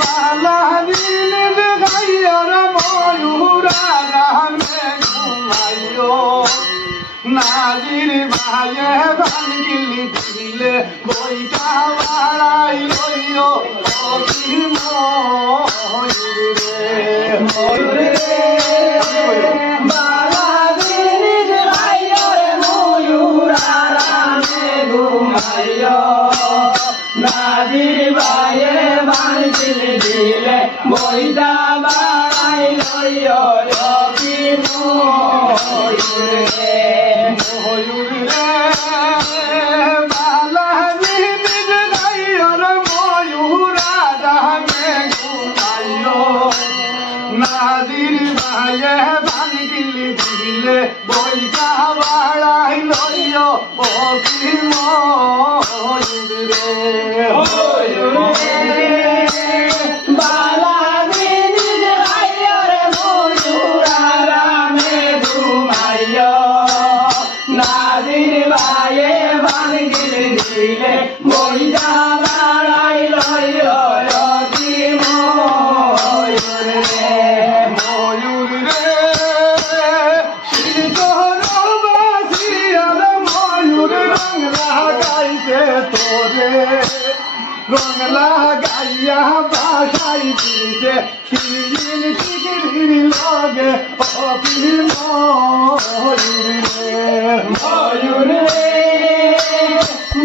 বালা দিনের গাইয়ার ময়ূরা রামে ঘুমাইও নাজির ভাইয়ে ভাঙ্গিলি দিলে বইটা বাড়াই লইও ময়ূর রে বালা দিনের গাইয়ার ময়ূরা রামে ঘুমাইও নাজির ভাইয়ে ভাঙ্গিলি দিলে বইটা বাড়াই লইও নাজির ভাইয়ে ভাঙ্গিলি দিলে বইটা বাড়াই লইও ও কি ময়ূর রে বালা দিনের গাইয়ার ময়ূরা রামে ঘুমাইও নাজির ভাইয়ে ভাঙ্গিলি দিলে বইটা বাড়াই লইও ও কি ময়ূর রে ময়ূর রে শিরবাসিয়ার ময়ূর রং লাগাইছে তোরে রং লাগাইয়া বাসাই দিছে শিরিন শিরির লগে অপি ময়ূর রে ময়ূর রে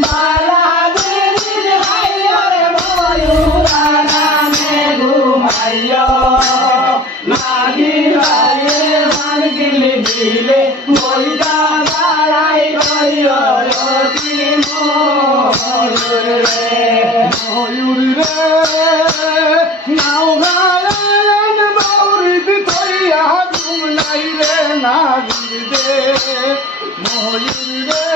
বালা দিনের গাইয়ার ময়ূরা রামে ঘুমাইও নাজির ভাইয়ে ভাঙ্গিলি দিলে বইটা বাড়াই লইও কি ময়ূর রে ময়ূর রে নাও গায়ন মৌরিদ থইয়া ঘুমলাই রে নাজির রে ময়ূর রে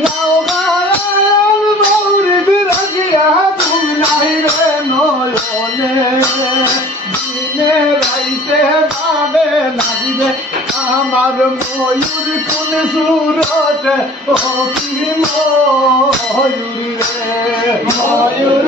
নাও গায়ন মৌরিদ রাখিয়া ঘুমলাই রে নয়নে দিনে রাইতে ভাবে নাজিরে আমার ময়ূর কোন সুরতে ও কি ময়ূর রে ময়ূর